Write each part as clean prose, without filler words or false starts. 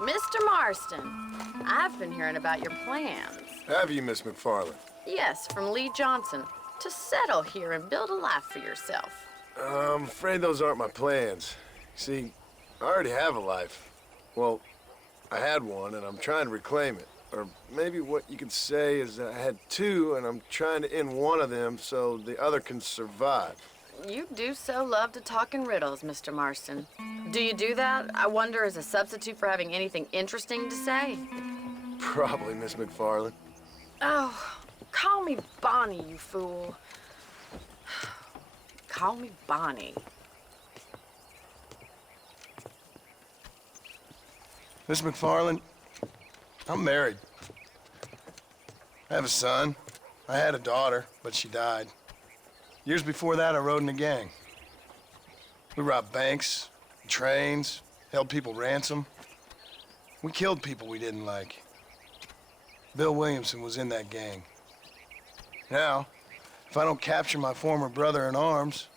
Mr. Marston, I've been hearing about your plans. Have you, Miss McFarland? Yes, from Lee Johnson, to settle here and build a life for yourself. I'm afraid those aren't my plans. See, I already have a life. Well, I had one, and I'm trying to reclaim it. Or maybe what you could say is that I had two, and I'm trying to end one of them so the other can survive. You do so love to talk in riddles, Mr. Marston. Do you do that, I wonder, as a substitute for having anything interesting to say? Probably, Miss McFarland. Oh, call me Bonnie, you fool. Call me Bonnie. Miss McFarland, I'm married. I have a son. I had a daughter, but she died. Years before that, I rode in a gang. We robbed banks, trains, held people ransom. We killed people we didn't like. Bill Williamson was in that gang. Now, if I don't capture my former brother in arms,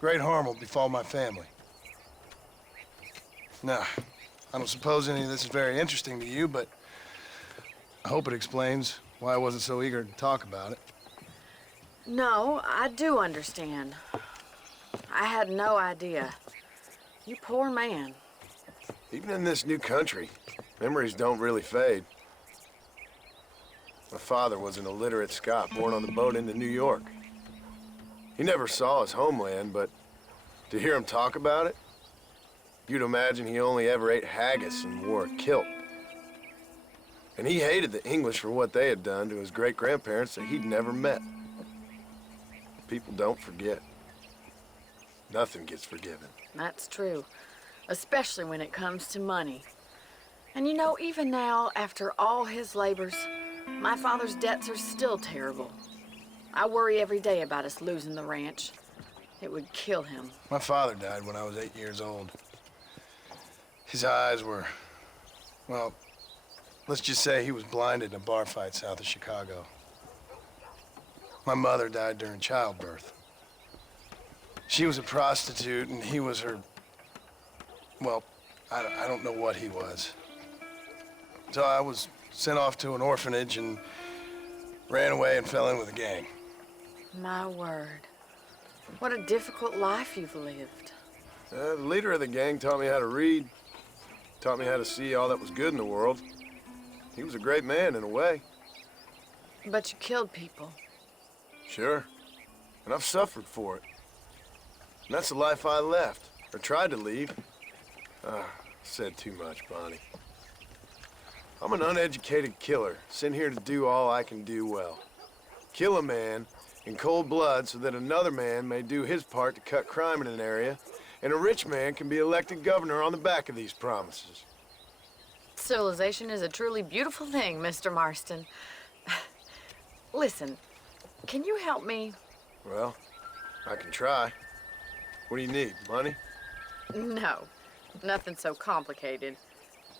great harm will befall my family. Now, I don't suppose any of this is very interesting to you, but I hope it explains why I wasn't so eager to talk about it. No, I do understand. I had no idea. You poor man. Even in this new country, memories don't really fade. My father was an illiterate Scot born on the boat into New York. He never saw his homeland, but to hear him talk about it, you'd imagine he only ever ate haggis and wore a kilt. And he hated the English for what they had done to his great-grandparents that he'd never met. People don't forget. Nothing gets forgiven. That's true, especially when it comes to money. And you know, even now, after all his labors, my father's debts are still terrible. I worry every day about us losing the ranch. It would kill him. My father died when I was 8 years old. His eyes were, well, let's just say he was blinded in a bar fight south of Chicago. My mother died during childbirth. She was a prostitute, and he was her, well, I don't know what he was. So I was sent off to an orphanage and ran away and fell in with a gang. My word. What a difficult life you've lived. The leader of the gang taught me how to read, taught me how to see all that was good in the world. He was a great man in a way. But you killed people. Sure. And I've suffered for it. And that's the life I left, or tried to leave. Said too much, Bonnie. I'm an uneducated killer, sent here to do all I can do well. Kill a man in cold blood so that another man may do his part to cut crime in an area, and a rich man can be elected governor on the back of these promises. Civilization is a truly beautiful thing, Mr. Marston. Listen, can you help me? Well, I can try. What do you need, money? No, nothing so complicated.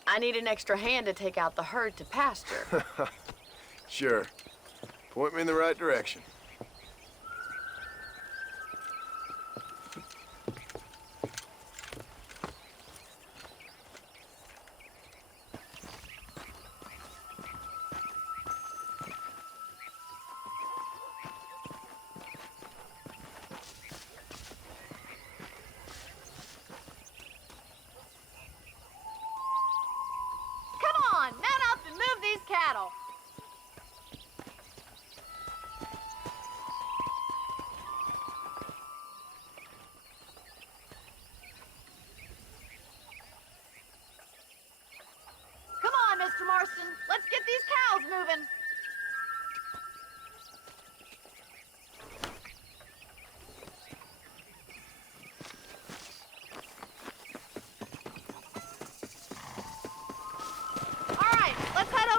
I need an extra hand to take out the herd to pasture. Sure. Point me in the right direction. Cattle. Come on, Mr. Marston. Let's get these cows moving.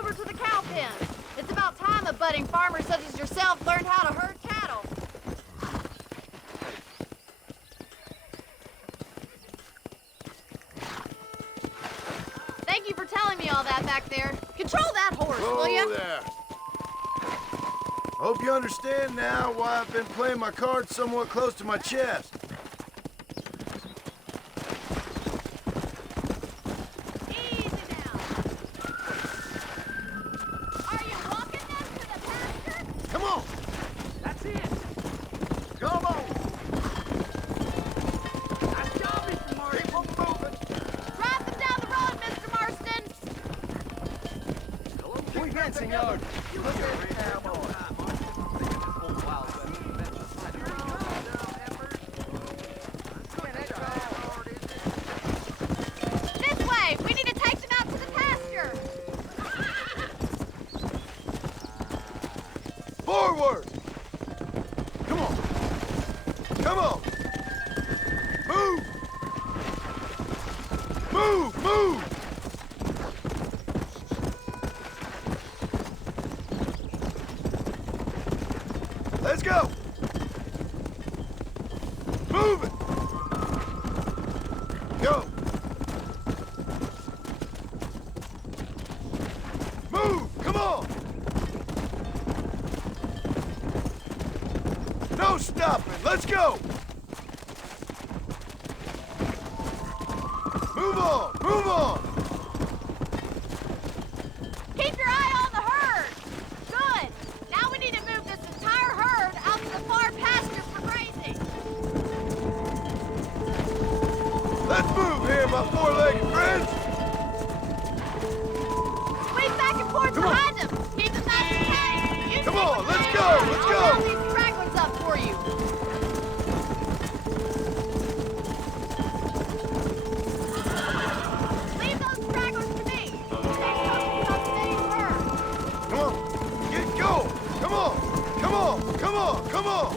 To the cow pen. It's about time a budding farmer such as yourself learned how to herd cattle. Thank you for telling me all that back there. Control that horse, will you? There. I hope you understand now why I've been playing my cards somewhat close to my chest. Easy now. senor. This way! We need to take them out to the pasture! Forward! Come on! Come on! Move! Move! Move! Let's go! Move it! Go! Move! Come on! No stopping! Let's go! Move on! Move on! Keep your eye on the herd! Good! Now we need to move this entire herd out to the far pasture for grazing. Let's move here, my four-legged friends! Squeeze back and forth behind them! Keep them nice and tight! You Come stick on, with let's me. go, let's I'll go. round these stragglers up for you! Leave those stragglers to me! Stay focused on today's herd! Come on! Get going! Come on! Come on! Come on! Come on!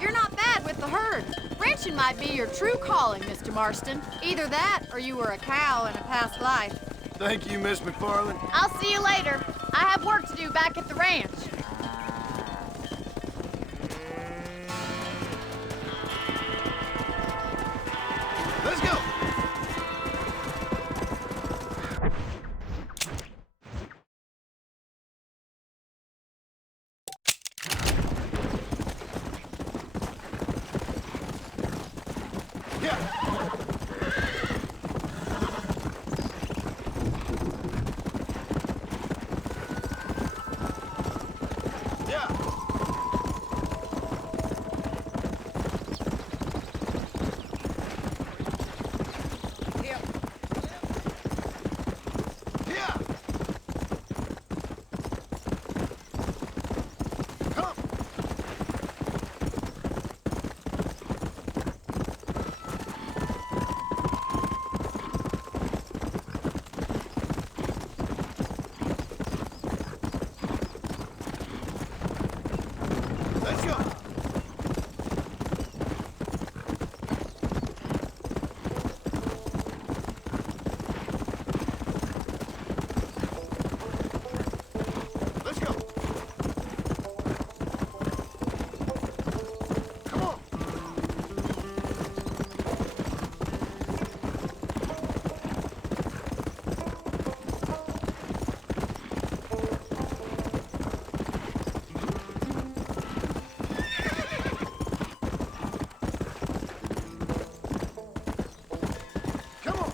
You're not bad with the herd. Ranching might be your true calling, Mr. Marston. Either that, or you were a cow in a past life. Thank you, Miss McFarland. I'll see you later. I have work to do back at the ranch. Let's go! Yeah! Yeah! Yeah! Come! Let's go! Let's go! Come on! Come on!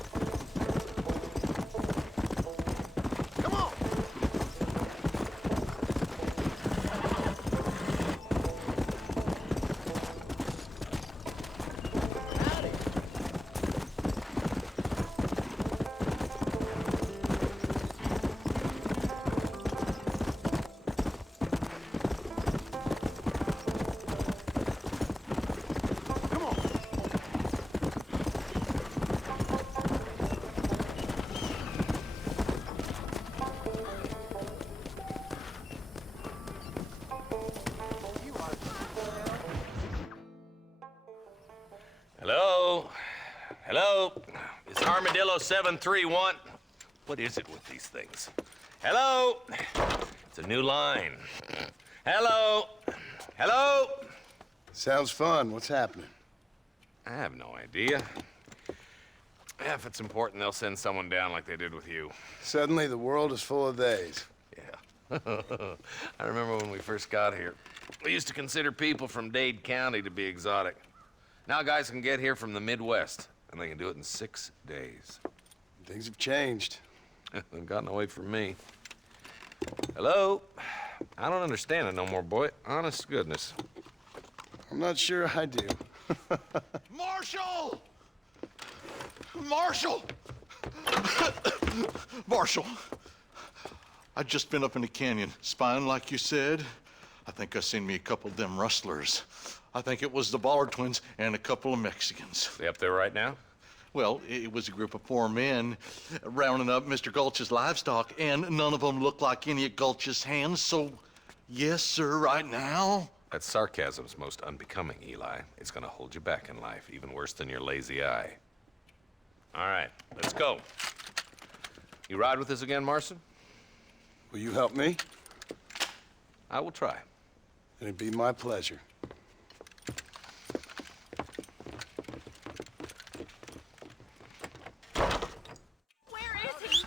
Come on! Howdy. Come on! Hello? Hello? Is Armadillo 731? What is it with these things? Hello? It's a new line. Hello? Hello? Sounds fun. What's happening? I have no idea. Yeah, if it's important, they'll send someone down like they did with you. Suddenly, the world is full of theys. Yeah. I remember when we first got here. We used to consider people from Dade County to be exotic. Now guys can get here from the Midwest, and they can do it in 6 days. Things have changed. They've gotten away from me. Hello? I don't understand it no more, boy. Honest to goodness. I'm not sure I do. Marshal! Marshal! Marshal, I've just been up in the canyon, spying like you said. I think I seen me a couple of them rustlers. I think it was the Ballard twins and a couple of Mexicans. They up there right now? Well, it was a group of 4 men rounding up Mr. Gulch's livestock, and none of them looked like any of Gulch's hands, so yes, sir, right now. That sarcasm's most unbecoming, Eli. It's gonna hold you back in life, even worse than your lazy eye. All right, let's go. You ride with us again, Marston? Will you help me? I will try. It'd be my pleasure. Where is he?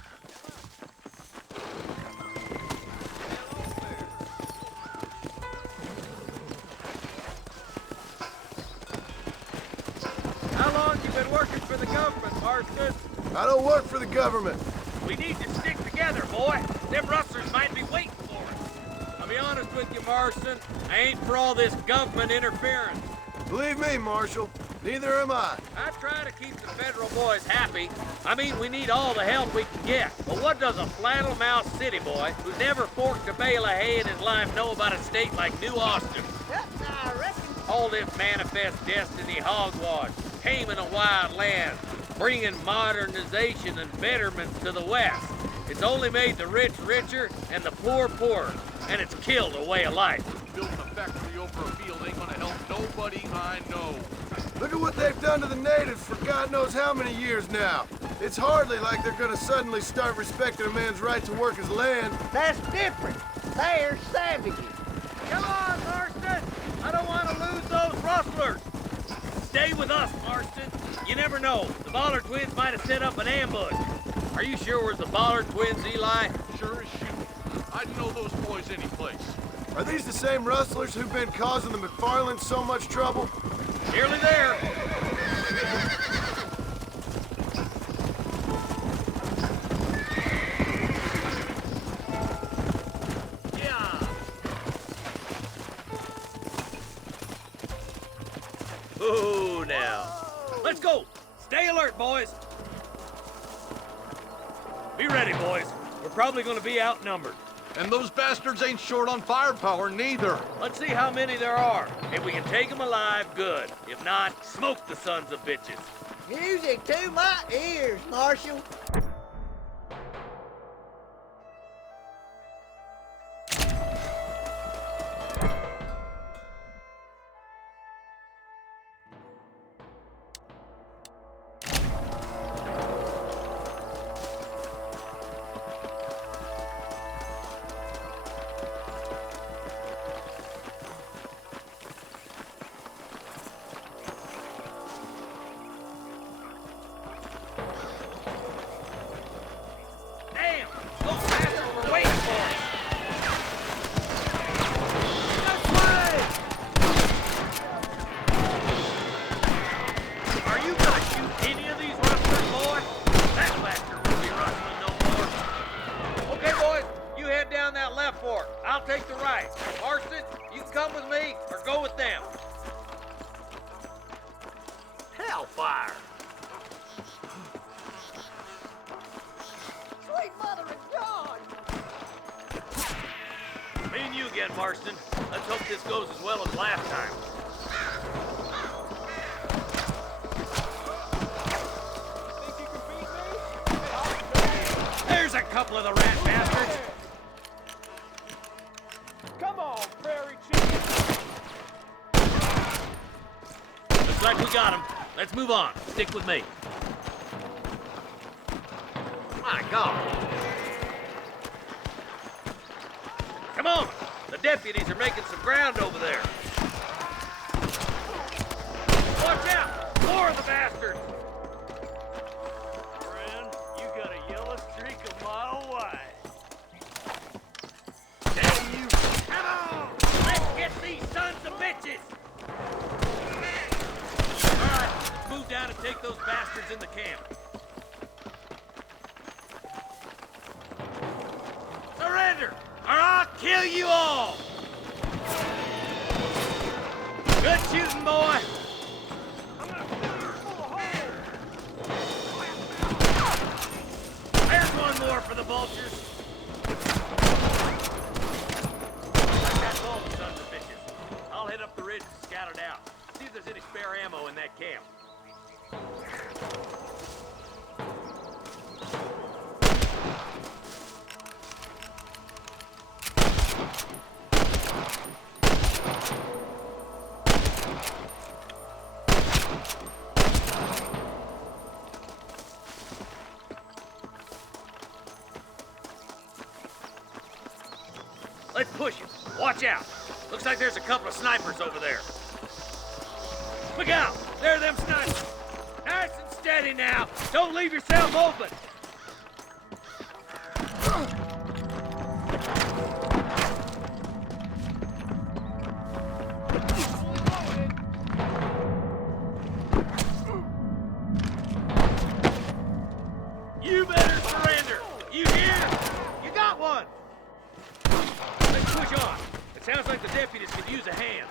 How long you been working for the government, Marston? I don't work for the government. We need to stick together, boy. Them rustlers might be waiting for us. I'll be honest with you, Marston. I ain't for all this government interference. Believe me, Marshal, neither am I. I try to keep the federal boys happy. I mean, we need all the help we can get. But what does a flannel-mouthed city boy who's never forked a bale of hay in his life know about a state like New Austin? I reckon. All this manifest destiny hogwash, taming a wild land, bringing modernization and betterments to the West. It's only made the rich richer and the poor poorer, and it's killed a way of life. Building a factory over a field ain't gonna help nobody I know. Look at what they've done to the natives for God knows how many years now. It's hardly like they're gonna suddenly start respecting a man's right to work his land. That's different. They're savages. Come on, Marston! I don't want to lose those rustlers! Stay with us, Marston. You never know. The Ballard twins might have set up an ambush. Are you sure we're the Ballard twins, Eli? Sure as shooting. I'd know those boys any place. Are these the same rustlers who've been causing the McFarlands so much trouble? Nearly there. Yeah. Ooh, now. Let's go. Stay alert, boys. Be ready, boys. We're probably going to be outnumbered. And those bastards ain't short on firepower, neither. Let's see how many there are. If we can take them alive, good. If not, smoke the sons of bitches. Music to my ears, Marshal. Damn! Those bastards were waiting for us! Are you gonna shoot any of these rustlers, boy? That bastard won't be rustling no more. Okay, boys, you head down that left fork. I'll take the right. Marston, you can come with me or go with them. Hellfire! Sweet mother of God. Me and you again, Marston. Let's hope this goes as well as last time. There's a couple of the rat bastards. Come on, prairie chicken. Looks like we got him. Let's move on. Stick with me. My God. Come on. The deputies are making some ground over there. Watch out. More of the bastards. Friend, you got a yellow streak a mile wide. Damn you. Come on. Let's get these sons of bitches. All right. Let's move down and take those bastards in the camp. Surrender, or I'll kill you all! Good shooting, boy! There's one more for the vultures. That's all the sons of bitches. I'll head up the ridge and scout it out. See if there's any spare ammo in that camp. Let's push him. Watch out. Looks like there's a couple of snipers over there. Look out! There are them snipers. Nice and steady now. Don't leave yourself open. You better surrender. You hear? You got one. Let's push on. It sounds like the deputies could use a hand.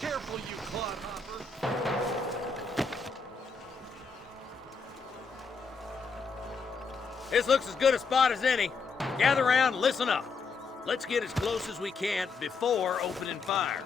Careful, you clodhopper. This looks as good a spot as any. Gather around and listen up. Let's get as close as we can before opening fire.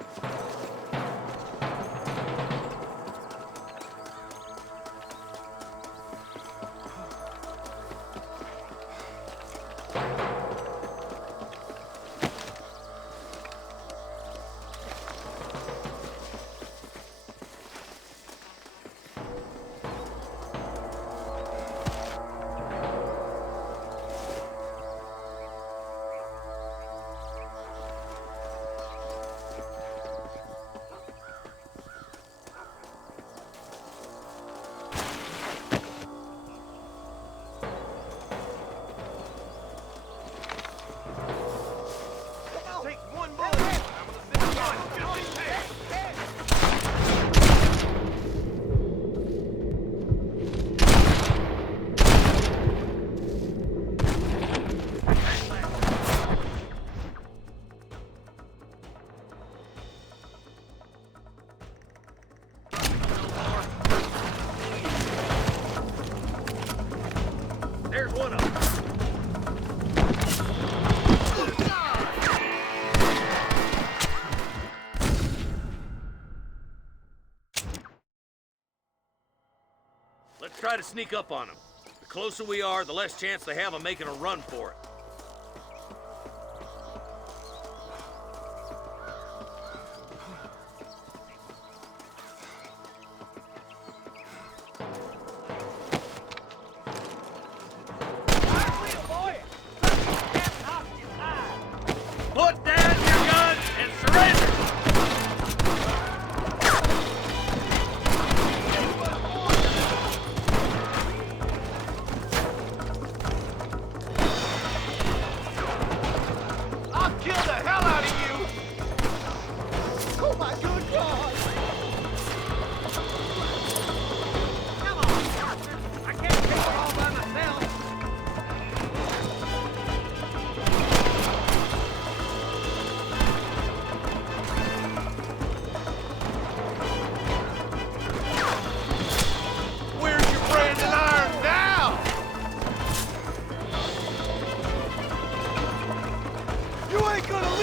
There's one of them. Let's try to sneak up on them. The closer we are, the less chance they have of making a run for it. Put down your gun and surrender! I'll kill the hell out of you! Oh my good God! Come on, I can't take it all by myself. Where's your branding iron now? You ain't gonna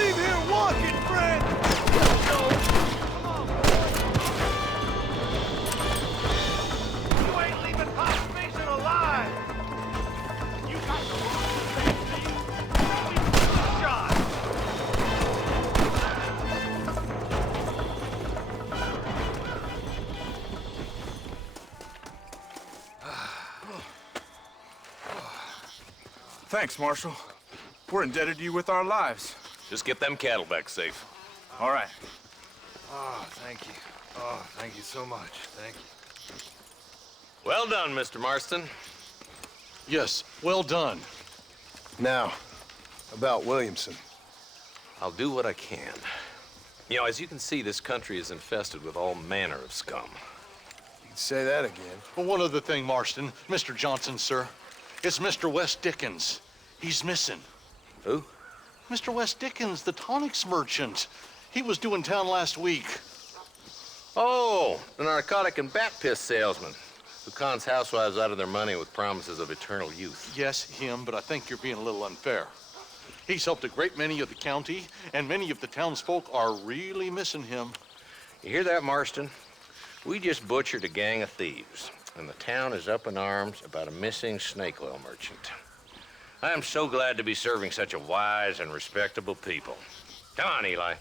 Thanks, Marshal. We're indebted to you with our lives. Just get them cattle back safe. All right. Oh, thank you. Oh, thank you so much. Thank you. Well done, Mr. Marston. Yes, well done. Now, about Williamson. I'll do what I can. You know, as you can see, this country is infested with all manner of scum. You can say that again. But one other thing, Marston. Mr. Johnson, sir. It's Mr. West Dickens. He's missing. Who? Mr. West Dickens, the tonics merchant. He was due in town last week. Oh, the narcotic and bat piss salesman who cons housewives out of their money with promises of eternal youth. Yes, him, but I think you're being a little unfair. He's helped a great many of the county, and many of the townsfolk are really missing him. You hear that, Marston? We just butchered a gang of thieves, and the town is up in arms about a missing snake oil merchant. I am so glad to be serving such a wise and respectable people. Come on, Eli.